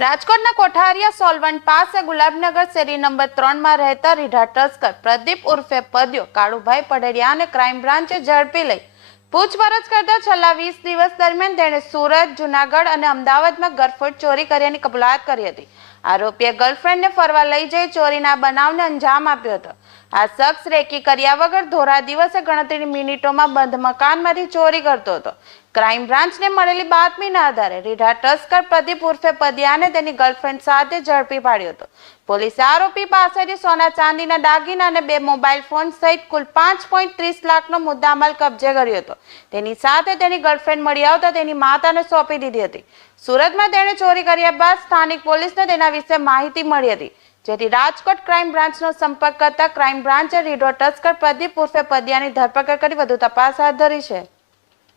રાજકોટના કોઠારિયા સોલવંટ પાસે ગુલાબનગર શેરી નંબર ત્રણમાં રહેતા રીઢા તસ્કર પ્રદીપ ઉર્ફે પદ્યો કાળુભાઈ પડેરિયાને ક્રાઇમ બ્રાન્ચે ઝડપી લઈ પૂછપરછ કરતા છેલ્લા વીસ દિવસ દરમિયાન તેણે સુરત, જુનાગઢ અને અમદાવાદમાં ગરફોડ ચોરી કર્યાની કબૂલાત કરી હતી. આરોપીએ ગર્લફ્રેન્ડને ફરવા લઈ જઈ ચોરીના બનાવને અંજામ આપ્યો હતો. આ શખ્સ રેકી કર્યા વગર ધોરા દિવસે ગણતરીની મિનિટોમાં બંધ મકાનમાંથી ચોરી કરતો હતો. ક્રાઇમ બ્રાન્ચને મળેલી બાતમીના આધારે રીઢા ટસ્કર પ્રદીપ ઉર્ફે પદિયાને તેની ગર્લફ્રેન્ડ સાથે ઝડપી પાડ્યો હતો. પોલીસે આરોપી પાસેથી સોના ચાંદીના દાગીના અને બે મોબાઈલ ફોન સહિત કુલ પાંચ પોઈન્ટ ત્રીસ લાખનો મુદ્દામાલ કબજે કર્યો હતો. તેની સાથે તેની ગર્લફ્રેન્ડ મળી આવતા તેની માતાને સોંપી દીધી હતી. સુરતમાં તેણે ચોરી કર્યા બાદ સ્થાનિક પોલીસને તેના વિશે માહિતી મળી હતી. જેથી રાજકોટ ક્રાઇમ બ્રાન્ચનો સંપર્ક કરતા ક્રાઇમ બ્રાન્ચે રીડો તસ્કર પ્રદીપ ઉર્ફે પદિયાની ધરપકડ કરી વધુ તપાસ હાથ ધરી છે.